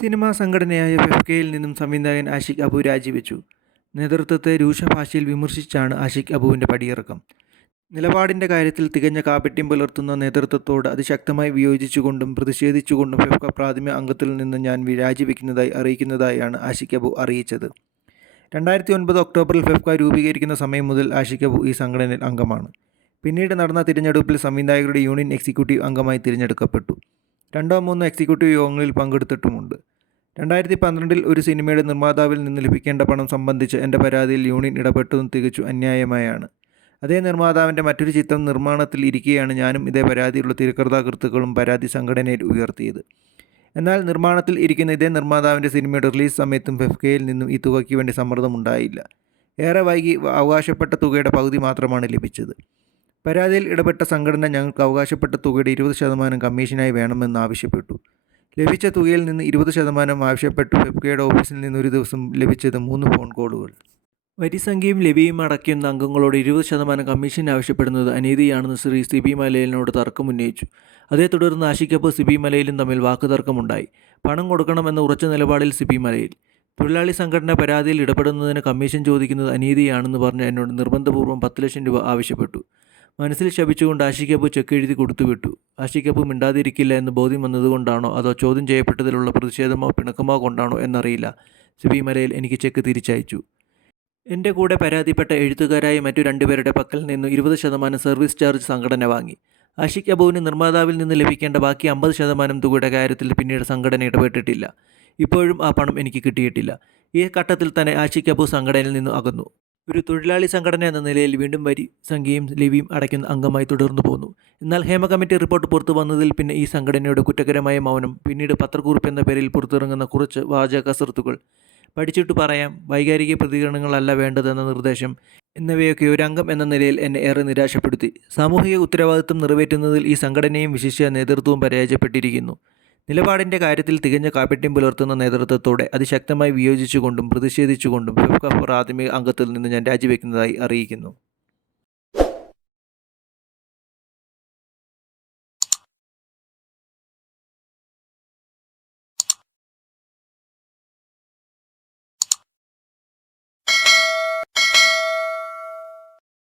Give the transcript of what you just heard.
Cinema സംഘടനയായ ഫെഫ്കയിൽ നിന്നും സംവിധായകൻ ആഷിഖ് അബു രാജിവെച്ചു. നേതൃത്വത്തെ രൂക്ഷഭാഷയിൽ വിമർശിച്ചാണ് ആഷിഖ് അബുവിന്റെ പടിയിറക്കം. നിലപാടിന്റെ കാര്യത്തിൽ തികഞ്ഞ കാപട്യം പുലർത്തുന്ന നേതൃത്വത്തോട് അതിശക്തമായി വിയോജിച്ചുകൊണ്ടും പ്രതിഷേധിച്ചുകൊണ്ടും ഫെഫ്ക പ്രാഥമിക അംഗത്തിൽ നിന്ന് ഞാൻ രാജിവെക്കുന്നതായി അറിയിക്കുന്നതായാണ് ആഷിഖ് അബു അറിയിച്ചത്. രണ്ടായിരത്തി ഒൻപത് ഒക്ടോബറിൽ ഫെഫ്ക രൂപീകരിക്കുന്ന സമയം മുതൽ ആഷിഖ് അബു ഈ സംഘടനയിൽ അംഗമാണ്. പിന്നീട് നടന്ന തിരഞ്ഞെടുപ്പിൽ സംവിധായകരുടെ യൂണിയൻ എക്സിക്യൂട്ടീവ് അംഗമായി തിരഞ്ഞെടുക്കപ്പെട്ടു. രണ്ടോ മൂന്നോ എക്സിക്യൂട്ടീവ് യോഗങ്ങളിൽ പങ്കെടുത്തിട്ടുമുണ്ട്. രണ്ടായിരത്തി പന്ത്രണ്ടിൽ ഒരു സിനിമയുടെ നിർമ്മാതാവിൽ നിന്ന് ലഭിക്കേണ്ട പണം സംബന്ധിച്ച് എന്റെ പരാതിയിൽ യൂണിയൻ ഇടപെട്ടതും തികച്ചു അന്യായമായാണ്. അതേ നിർമ്മാതാവിന്റെ മറ്റൊരു ചിത്രം നിർമ്മാണത്തിൽ ഇരിക്കുകയാണ് ഞാനും ഇതേ പരാതിയുള്ള തിരക്കഥാകൃത്തുക്കളും പരാതി സംഘടനയിൽ ഉയർത്തിയത്. എന്നാൽ നിർമ്മാണത്തിൽ ഇരിക്കുന്ന ഇതേ നിർമ്മാതാവിന്റെ സിനിമയുടെ റിലീസ് സമയത്തും ഫെഫ്കയിൽ നിന്നും ഈ തുകയ്ക്ക് വേണ്ടി സമ്മർദ്ദമുണ്ടായില്ല ഏറെ വൈകി അവകാശപ്പെട്ട തുകയുടെ പകുതി മാത്രമാണ് ലഭിച്ചത്. പരാതിയിൽ ഇടപെട്ട സംഘടന ഞങ്ങൾക്ക് അവകാശപ്പെട്ട തുകയുടെ ഇരുപത് ശതമാനം കമ്മീഷനായി വേണമെന്ന് ആവശ്യപ്പെട്ടു. ലഭിച്ച തുകയിൽ നിന്ന് ഇരുപത് ശതമാനം ആവശ്യപ്പെട്ടു. പെപ്കയുടെ ഓഫീസിൽ നിന്ന് ഒരു ദിവസം ലഭിച്ചത് മൂന്ന് ഫോൺ കോളുകൾ. വരിസംഖ്യയും ലവിയും അടയ്ക്കുന്ന അംഗങ്ങളോട് ഇരുപത് ശതമാനം കമ്മീഷൻ ആവശ്യപ്പെടുന്നത് അനീതിയാണെന്ന് ശ്രീ സി ബി മലയിലിനോട് തർക്കമുന്നയിച്ചു അതേ തുടർന്ന് ആഷിക്കപ്പ് സിബി മലയിലും തമ്മിൽ വാക്കുതർക്കമുണ്ടായി. പണം കൊടുക്കണമെന്ന ഉറച്ച നിലപാടിൽ സി ബി മലയിൽ. തൊഴിലാളി സംഘടന പരാതിയിൽ ഇടപെടുന്നതിന് കമ്മീഷൻ ചോദിക്കുന്നത് അനീതിയാണെന്ന് പറഞ്ഞ് എന്നോട് നിർബന്ധപൂർവം പത്ത് ലക്ഷം രൂപ ആവശ്യപ്പെട്ടു. മനസ്സിൽ ശപിച്ചുകൊണ്ട് ആഷിക്കപ്പ് ചെക്ക് എഴുതി കൊടുത്തുവിട്ടു. ആഷിക്കപ്പ് മിണ്ടാതിരിക്കില്ല എന്ന് ബോധ്യം വന്നതുകൊണ്ടാണോ അതോ ചോദ്യം ചെയ്യപ്പെട്ടതിലുള്ള പ്രതിഷേധമോ പിണക്കമോ കൊണ്ടാണോ എന്നറിയില്ല. സിബിമലയിൽ എനിക്ക് ചെക്ക് തിരിച്ചയച്ചു. എന്റെ കൂടെ പരാതിപ്പെട്ട എഴുത്തുകാരായ മറ്റു രണ്ടുപേരുടെ പക്കൽ നിന്ന് ഇരുപത് ശതമാനം സർവീസ് ചാർജ് സംഘടന വാങ്ങി. ആഷിഖ് അബുവിന് നിർമ്മാതാവിൽ നിന്ന് ലഭിക്കേണ്ട ബാക്കി അമ്പത് ശതമാനം തുകയുടെ കാര്യത്തിൽ പിന്നീട് സംഘടന ഇടപെട്ടിട്ടില്ല. ഇപ്പോഴും ആ പണം എനിക്ക് കിട്ടിയിട്ടില്ല. ഈ ഘട്ടത്തിൽ തന്നെ ആഷിഖ് അബു സംഘടനയിൽ നിന്ന് അകന്നു. ഒരു തൊഴിലാളി സംഘടന എന്ന നിലയിൽ വീണ്ടും വരി സംഖ്യയും ലിവിയും അടയ്ക്കുന്ന അംഗമായി തുടർന്നു പോന്നു. എന്നാൽ ഹേമ കമ്മിറ്റി റിപ്പോർട്ട് പുറത്തു വന്നതിൽ പിന്നെ ഈ സംഘടനയുടെ കുറ്റകരമായ മൗനം പിന്നീട് പത്രക്കുറിപ്പ് എന്ന പേരിൽ പുറത്തിറങ്ങുന്ന കുറച്ച് വാചക കസർത്തുകൾ പഠിച്ചിട്ട് പറയാം വൈകാരിക പ്രതികരണങ്ങളല്ല വേണ്ടതെന്ന നിർദ്ദേശം. എന്നിവയൊക്കെ ഒരു അംഗം എന്ന നിലയിൽ എന്നെ ഏറെ നിരാശപ്പെടുത്തി. സാമൂഹിക ഉത്തരവാദിത്വം നിറവേറ്റുന്നതിൽ ഈ സംഘടനയും വിശിഷ്യ നേതൃത്വവും പരാജയപ്പെട്ടിരിക്കുന്നു. നിലപാടിന്റെ കാര്യത്തിൽ തികഞ്ഞ കാപട്യം പുലർത്തുന്ന നേതൃത്വത്തോടെ അതിശക്തമായി വിയോജിച്ചുകൊണ്ടും പ്രതിഷേധിച്ചുകൊണ്ടും ഫിഫ്ക പ്രാഥമിക അംഗത്തിൽ നിന്ന് ഞാൻ രാജിവെക്കുന്നതായി അറിയിക്കുന്നു.